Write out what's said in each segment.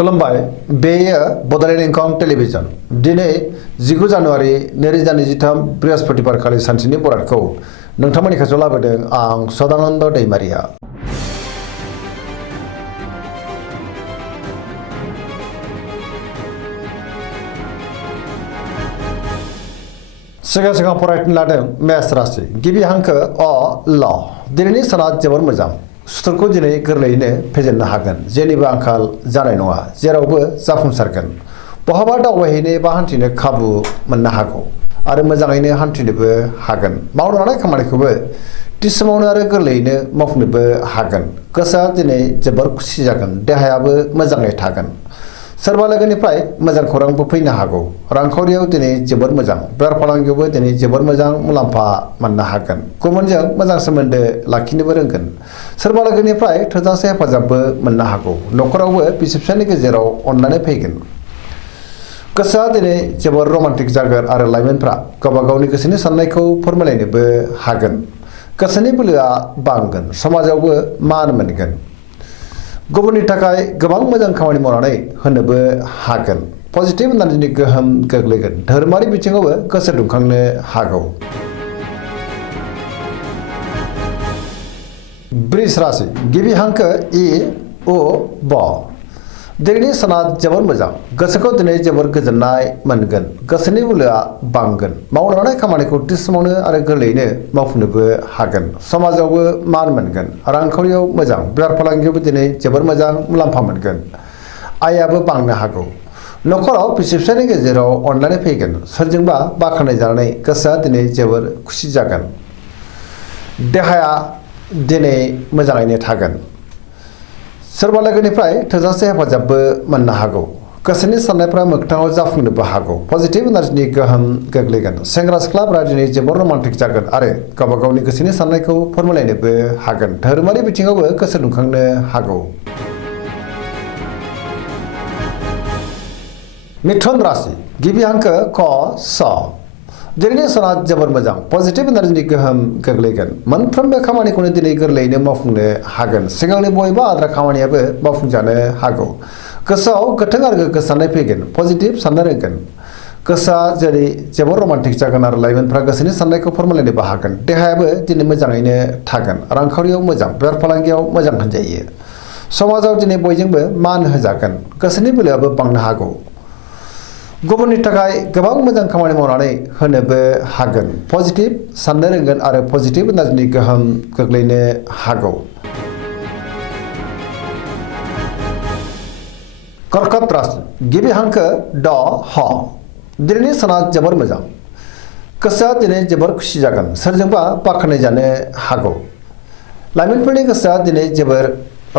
खुलुमबाय बेयो बड'लेण्ड इंखं टेलिभिजन दिनै 19 जानुवारि 2023 बृहस्पतिबार खालि सानसेनि बरादखौ नोंथांमोननि खाथियाव लाबोदों आं सदानन्द दैमारिया। सिगां फरायनो लादों मेष राशि गिबि हांखो अ ल दिनैनि साना जोबोर मोजां सुथुरखौ दिनै गोरलैयैनो फेजेननो हागोन जेनिबो आंखाल जानाय नङा जेरावबो जाफुंसारगोन बहाबा दावबायहैनो एबा हान्थिनो खाबु मोननो हागौ आरो मोजाङैनो हान्थिनोबो हागोन मावनो लानाय खामानिखौबो थि समावनो आरो गोरलैयैनो मावफुंनोबो हागोन गोसोआ दिनै जोबोर खुसि जागोन देहायाबो मोजाङै थागोन सोरबा लोगोनिफ्राय मोजां खौरांबो फैनो हागौ रांखावरियाव दिनै जोबोर मोजां बेफार फालांगियावबो दिनै जोबोर मोजां मुलाम्फा मोननो हागोन गुबुनजों मोजां सोमोन्दो लाखिनोबो रोंगोन सोरबा लोगोनिफ्राय थोजासे हेफाजाबबो मोननो हागौ न'खरावबो बिसि फिसायनि गेजेराव अननानै फैगोन गोसोआ दिनै जोबोर रमान्टिक जागोन आरो लाइमोनफ्रा गावबा गावनि गोसोनि साननायखौ फोरमायलायनोबो हागोन गोसोनि बोलोआ बांगोन समाजावबो मान मोनगोन गुबुननि थाखाय गोबां मोजां खामानि मावनानै होनोबो हागोन पजिटिभ एनार्जिनि गोहोम गोग्लैगोन धोरोमारि बिथिङावबो गोसो दुंखांनो हागौ। वृष राशि गिबि हांखो इ उ ब दिनैनि साना जोबोर मोजां गोसोखौ दिनै जोबोर गोजोननाय मोनगोन गोसोनि बोलोआ बांगोन मावनो लानाय खामानिखौ थि समावनो आरो गोरलैयैनो मावफुंनोबो हागोन समाजावबो मान मोनगोन रांखावरियाव मोजां बेफार फालांगियावबो दिनै जोबोर मोजां मुलाम्फा मोनगोन आयाबो बांनो हागौ न'खराव बिसि फिसायनि गेजेराव अननानै फैगोन सोरजोंबा बाख्नाय जानानै गोसोआ दिनै जोबोर खुसि जागोन देहाया दिनै मोजाङैनो थागोन सोरबा लोगोनिफ्राय थोजासे हेफाजाबबो मोननो हागौ गोसोनि साननायफ्रा मोगथाङाव जाफुंनोबो हागौ पजिटिभ एनार्जिनि गोहोम गोग्लैगोन सेंग्रा सिख्लाफ्रा दिनै जोबोर रमान्टिक जागोन आरो गावबा गावनि गोसोनि साननायखौ फोरमायलायनोबो हागोन धोरोमारि बिथिङावबो गोसो दुंखांनो हागौ। मिथुन राशि गिबि हांखो क स दिनैनि साना जोबोर मोजां पजिटिभ एनार्जिनि गोहोम गोग्लैगोन मोनफ्रोमबो खामानिखौनो दिनै गोरलैयैनो मावफुंनो हागोन सिगांनि बबेबा आद्रा खामानियाबो मावफुंजानो हागौ गोसोआव गोथों आरो गोग्गो साननाय फैगोन पजिटिभ साननो रोंगोन गोसोआ जेरै जोबोर रमान्टिक जागोन आरो लाइमोनफ्रा गोसोनि साननायखौ फोरमायलायनोबो हागोन देहायाबो दिनै मोजाङैनो थागोन रांखावरियाव मोजां बेफार फालांगियाव मोजां होनजायो समाजाव दिनै बयजोंबो मान होजागोन गोसोनि बोलोआबो बांनो हागौ गुबुननि थाखाय गोबां मोजां खामानि मावनानै होनोबो हागोन पजिटिभ साननो रोंगोन आरो पजिटिभ एनार्जिनि गोहोम गोग्लैनो हागौ। कर्कट राशि गिबि हांखो ड ह दिनैनि साना जोबोर मोजां गोसोआ दिनै जोबोर खुसि जागोन सोरजोंबा बाख्नाय जानो हागौ लाइमोनफोरनि गोसोआ दिनै जोबोर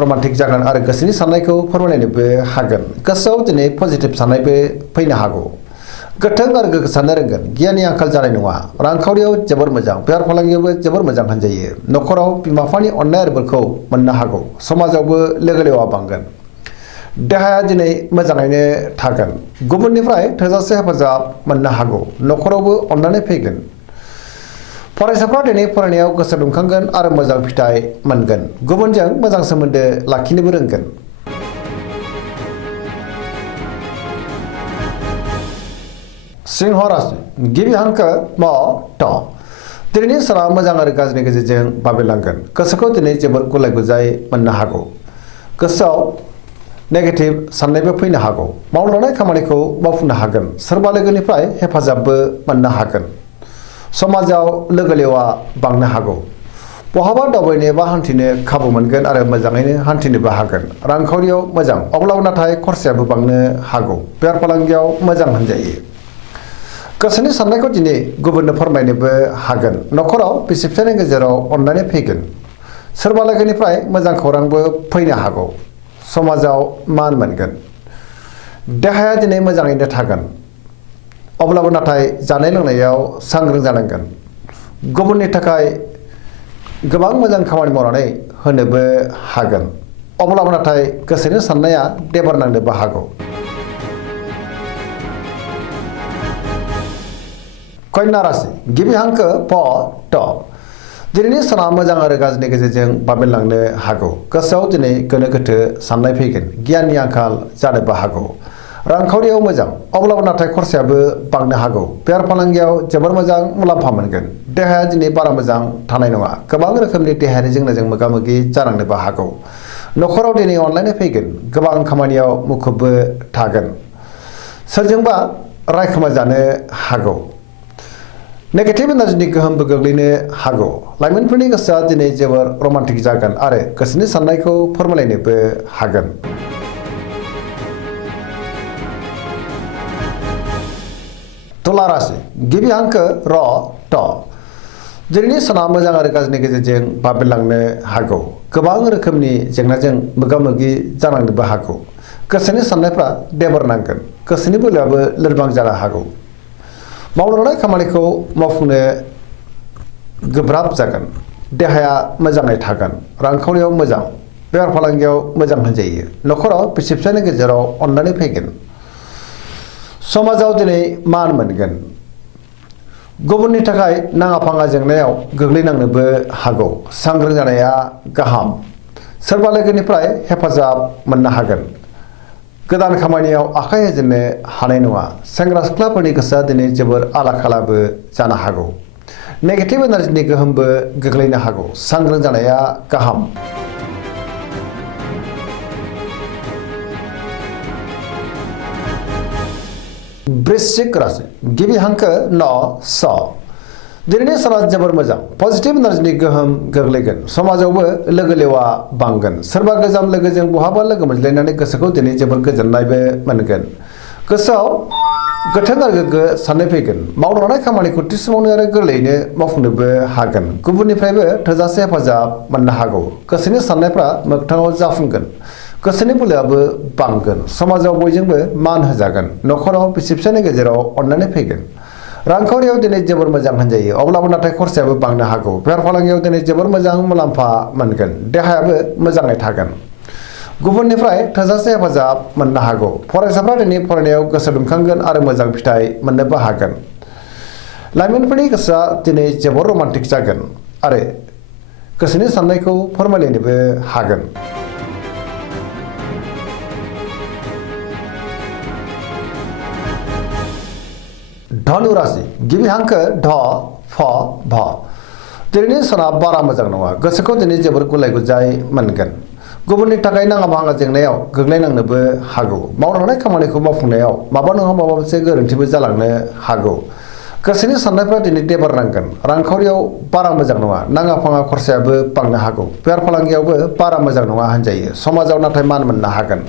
रमान्टिक जागोन आरो गोसोनि साननायखौ फोरमायलायनोबो हागोन गोसोआव दिनै पजिटिभ साननायबो फैनो हागौ गोथों आरो गोग्गो साननो रोंगोन गियाननि आंखाल जानाय नङा रांखावरियाव जोबोर मोजां बेफार फालांगियावबो जोबोर मोजां होनजायो न'खराव बिमा बिफानि अननाय आरो बोरखौ मोननो हागौ समाजावबो लोगो लेवा बांगोन देहाया दिनै मोजाङैनो थागोन गुबुननिफ्राय थोजासे हेफाजाब मोननो हागौ न'खरावबो अननानै फैगोन फरायसाफ्रा दिनै फरायनायाव गोसो दुंखांगोन आरो मोजां फिथाइ मोनगोन गुबुनजों मोजां सोमोन्दो लाखिनोबो रोंगोन। सिंह राशि गिबि हांखो म ट दिनैनि साना मोजां आरो गाज्रिनि गेजेरजों बाबेलांगोन गोसोखौ दिनै जोबोर गुलाय गुजाय मोननो हागौ गोसोआव नेगेटिभ साननायबो फैनो हागौ मावनो लानाय खामानिखौ मावफुंनो हागोन सोरबा लोगोनिफ्राय हेफाजाबबो मोननो हागोन समाजाव लोगो लेवा बांनो हागौ बहाबा दावबायनो एबा हान्थिनो खाबु मोनगोन आरो मोजाङैनो हान्थिनोबो हागोन रांखावरियाव मोजां अब्लाबो नाथाय खरसायाबो बांनो हागौ बेफार फालांगियाव मोजां होनजायो गोसोनि साननायखौ दिनै गुबुननो फोरमायनोबो हागोन न'खराव बिसि फिसायनि गेजेराव अननानै फैगोन सोरबा लोगोनिफ्राय मोजां खौरांबो फैनो हागौ समाजाव मान मोनगोन देहाया दिनै मोजाङैनो थागोन अब्लाबो नाथाय जानाय लोंनायाव सांग्रां जानांगोन गुबुननि थाखाय गोबां मोजां खामानि मावनानै होनोबो हागोन अब्लाबो नाथाय गोसोनि साननाया देबार नांनोबो हागौ। कन्या राशि गिबि हांखो प ट दिनैनि साना मोजां आरो गाज्रिनि गेजेरजों बाबेनलांनो हागौ। गोसोआव दिनै गोनो गोथो साननाय फैगोन। गियाननि आंखाल जानोबो हागौ। रांखावरियाव मोजां, अब्लाबो नाथाय खरसायाबो बांनो हागौ। बेफार फालांगियाव जोबोर मोजां मुलाम्फा मोनगोन। देहाया दिनै बारा मोजां थानाय नङा। गोबां रोखोमनि देहायारि जेंनाजों मोगा मोगि जानांनोबो हागौ। नखराव दिनै अनलायनाय फैगोन। गोबां खामानियाव मुखुबबो थागोन। सोरजोंबा रायखोमा जानो हागौ। नेगेटिभ एनार्जिनि गोहोमबो गोग्लैनो हागौ। लाइमोनफोरनि गोसोआ दिनै जोबोर रमान्टिक जागोन आरो गोसोनि साननायखौ फोरमायलायनोबो हागोन। तुला राशि गिबि हांखो र ट। दिनैनि साना मोजां आरो गाज्रिनि गेजेरजों बाबेनलांनो हागौ। गोबां रोखोमनि जेंनाजों मोगा मोगि जानांनोबो हागौ। गोसोनि साननायफ्रा देबर नांगोन। गोसोनि बोलोआबो लोरबां जानो हागौ। मावनो लानाय खामानिखौ मावफुंनो गोब्राब जागोन। देहाया मोजाङै थागोन। रांखावरियाव मोजां। बेफार फालांगियाव मोजां होनजायो। नखराव बिसि फिसायनि गेजेराव अननानै फैगोन। समाजाव दिनै मान मोनगोन। गुबुननि थाखाय नाङा फाङा जेंनायाव गोग्लैनांनोबो हागौ। सांग्रां जानाया गाहाम। सोरबा लोगोनिफ्राय हेफाजाब मोननो हागोन। गोदान खामानियाव आखाइ होजेननो हानाय नङा। सेंग्रा सिख्लाफोरनि गोसोआ दिनै जोबोर आला खालाबो जानो हागौ। नेगेटिभ एनार्जिनि गोहोमबो गोग्लैनो हागौ। सांग्रां जानाया गाहाम। वृश्चिक राशि गिबि हांखो न स। दिनैनि साना जोबोर मोजां। पजिटिभ एनार्जिनि गोहोम गोग्लैगोन। समाजावबो लोगो लेवा बांगोन। सोरबा गोजाम लोगोजों बहाबा लोगो मोनज्लायनानै गोसोखौ दिनै जोबोर गोजोननायबो मोनगोन। गोसोआव गोथों आरो गोग्गो साननाय फैगोन। मावनो लानाय खामानिखौ थि समावनो आरो गोरलैयैनो मावफुंनोबो हागोन। गुबुननिफ्रायबो थोजासे हेफाजाब मोननो हागौ। गोसोनि साननायफ्रा मोगथाङाव जाफुंगोन। गोसोनि बोलोआबो बांगोन। समाजाव बयजोंबो मान होजागोन। नखराव बिसि फिसायनि गेजेराव अननानै फैगोन। रांखावरियाव दिनै जोबोर मोजां होनजायो। अब्लाबो नाथाय खरसायाबो बांनो हागौ। बेफार फालांगियाव दिनै जोबोर मोजां मुलाम्फा मोनगोन। देहायाबो मोजाङै थागोन। गुबुननिफ्राय थोजासे हेफाजाब मोननो हागौ। फरायसाफ्रा दिनै फरायनायाव गोसो दुंखांगोन आरो मोजां फिथाइ मोननोबो हागोन। लाइमोनफोरनि गोसोआ दिनै जोबोर रमान्टिक जागोन आरो गोसोनि साननायखौ फोरमायलायनोबो हागोन। धनु राशि गिबि हांखो ध फ भ। दिनैनि साना बारा मोजां नङा। गोसोखौ दिनै जोबोर गुलाय गुजाय मोनगोन। गुबुननि थाखाय नाङा फाङा जेंनायाव गोग्लैनांनोबो हागौ। मावनो लानाय खामानिखौ मावफुंनायाव माबा नङा माबा मोनसे गोरोन्थिबो जालांनो हागौ। गोसोनि साननायफ्रा दिनै देबार नांगोन। रांखावरियाव बारा मोजां नङा। नाङा फाङा खरसायाबो बांनो हागौ। बेफार फालांगियावबो बारा मोजां नङा होनजायो। समाजाव नाथाय मान मोननो हागोन।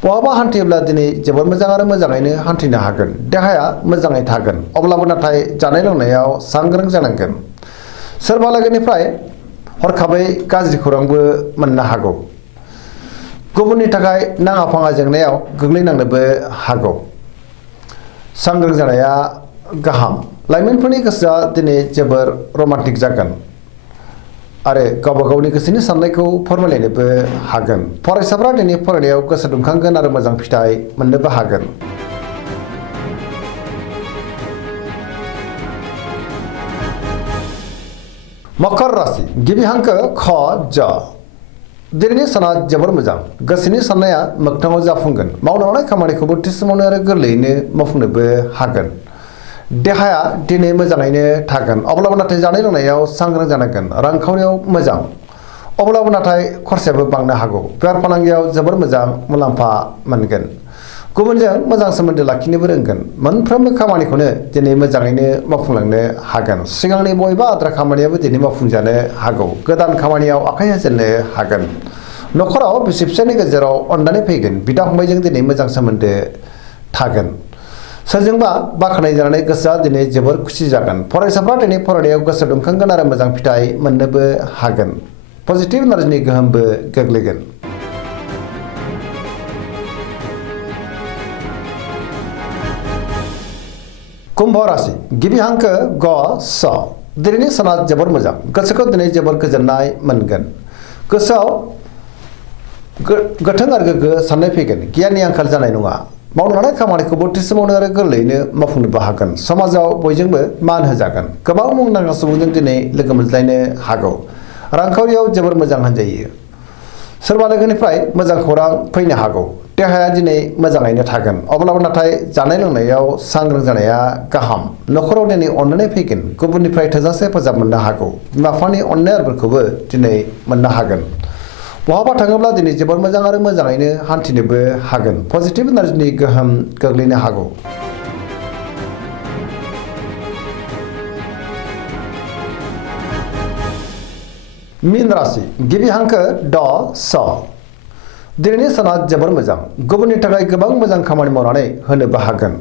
बहाबा हान्थियोब्ला दिनै जोबोर मोजां आरो मोजाङैनो हान्थिनो हागोन। देहाया मोजाङै थागोन। अब्लाबो नाथाय जानाय लोंनायाव सांग्रां जानांगोन। सोरबा लोगोनिफ्राय हरखाबै गाज्रि खौरांबो मोननो हागौ। गुबुननि थाखाय नाङा फाङा जेंनायाव गोग्लैनांनोबो हागौ। सांग्रां जानाया गाहाम। लाइमोनफोरनि गोसोआ दिनै जोबोर रमान्टिक जागोन आरो गावबा गावनि गोसोनि साननायखौ फोरमायलायनोबो हागोन। फरायसाफ्रा दिनै फरायनायाव गोसो दुंखांगोन आरो मोजां फिथाइ मोननोबो हागोन। मकर राशि गिबि हांखो ख ज। दिनैनि साना जोबोर मोजां। गोसोनि साननाया मोगथाङाव जाफुंगोन। मावनो लानाय खामानिखौबो थि समावनो आरो गोरलैयैनो मावफुंनोबो हागोन। देहाया दिनै मोजाङैनो थागोन। अब्लाबो नाथाय जानाय लोंनायाव सांग्रां जानांगोन। रांखावरियाव मोजां, अब्लाबो नाथाय खरसायाबो बांनो हागौ। बेफार फालांगियाव जोबोर मोजां मुलाम्फा मोनगोन। गुबुनजों मोजां सोमोन्दो लाखिनोबो रोंगोन। मोनफ्रोमबो खामानिखौनो दिनै मोजाङैनो मावफुंलांनो हागोन। सिगांनि बबेबा आद्रा खामानियाबो दिनै मावफुंजानो हागौ। गोदान खामानियाव आखाइ होजेननो हागोन। नखराव बिसि फिसायनि गेजेराव अननानै फैगोन। बिदा फंबायजों दिनै मोजां सोमोन्दो थागोन। सोरजोंबा बाख्नाय जानानै गोसोआ दिनै जोबोर खुसि जागोन। फरायसाफ्रा दिनै फरायनायाव गोसो दुंखांगोन आरो मोजां फिथाइ मोननोबो हागोन। पजिटिभ एनार्जिनि गोहोमबो गोग्लैगोन। कुम्भ राशि गिबि हांखो ग स। दिनैनि साना जोबोर मोजां। गोसोखौ दिनै जोबोर गोजोननाय मोनगोन। गोसोआव गोथों आरो गोग्गो साननाय फैगोन। गियाननि आंखाल जानाय नङा। मावनो लानाय खामानिखौ बोथिसे मावनो आरो गोरलैयैनो मावफुंनोबो हागोन। समाजाव बयजोंबो मान होजागोन। गोबां मुंदांखा सुबुंजों दिनै लोगो मोनज्लायनो हागौ। रांखावरियाव जोबोर मोजां होनजायो। सोरबा लोगोनिफ्राय मोजां खौरां फैनो हागौ। देहाया दिनै मोजाङैनो थागोन। अब्लाबो नाथाय जानाय लोंनायाव सांग्रां जानाया गाहाम। नखराव दिनै अननाय फैगोन। गुबुननिफ्राय थोजासे हेफाजाब मोननो हागौ। बिमा बिफानि अननाय आदरखौबो दिनै मोननो हागोन। बहाबा थाङोब्ला दिनै जोबोर मोजां आरो मोजाङैनो हान्थिनोबो हागोन। पजिटिभ एनार्जिनि गोहोम गोग्लैनो हागौ। मीन राशि गिबि हांखो ड स। दिनैनि साना जोबोर मोजां। गुबुननि थाखाय गोबां मोजां खामानि मावनानै होनोबो हागोन।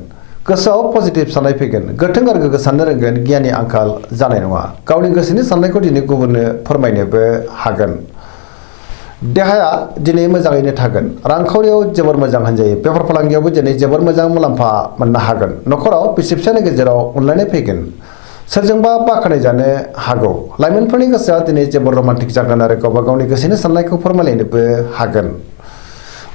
गोसोआव पजिटिभ साननाय फैगोन। गोथों आरो गोग्गो साननो रोंगोन। गियाननि आंखाल जानाय नङा। गावनि गोसोनि साननायखौ दिनै गुबुननो फोरमायनोबो हागोन। देहाया दिनै मोजाङैनो थागोन। रांखावरियाव जोबोर मोजां होनजायो। बेफार फालांगियावबो दिनै जोबोर मोजां मुलाम्फा मोननो हागोन। नखराव बिसि फिसायनि गेजेराव अनलायनाय फैगोन। सोरजोंबा बाख्नाय जानो हागौ। लाइमोनफोरनि गोसोआ दिनै जोबोर रमान्टिक जागोन आरो गावबा गावनि गोसोनि साननायखौ फोरमायलायनोबो हागोन।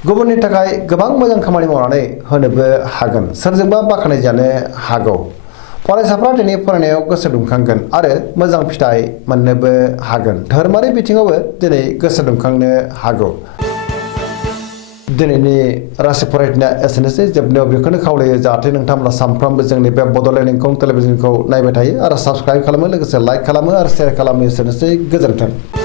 गुबुननि थाखाय गोबां मोजां खामानि मावनानै होनोबो हागोन। सोरजोंबा बाख्नाय जानो हागौ। फरायसाफ्रा दिनै फरायनायाव गोसो दुंखांगोन आरो मोजां फिथाइ मोननोबो हागोन। धोरोमारि बिथिङावबो दिनै गोसो दुंखांनो हागौ। दिनैनि राशि फरायनाया एसेनोसै। जोबनायाव बेखौनो खावलायो जाहाथे नोंथांमोना सानफ्रोमबो जोंनि बे बड'लेण्ड इंखं टेलिभिजनखौ नायबाय थायो आरो साबस्क्राइब खालामो, लोगोसे लाइक खालामो आरो शेयार खालामो। एसेनोसै, गोजोन्थों।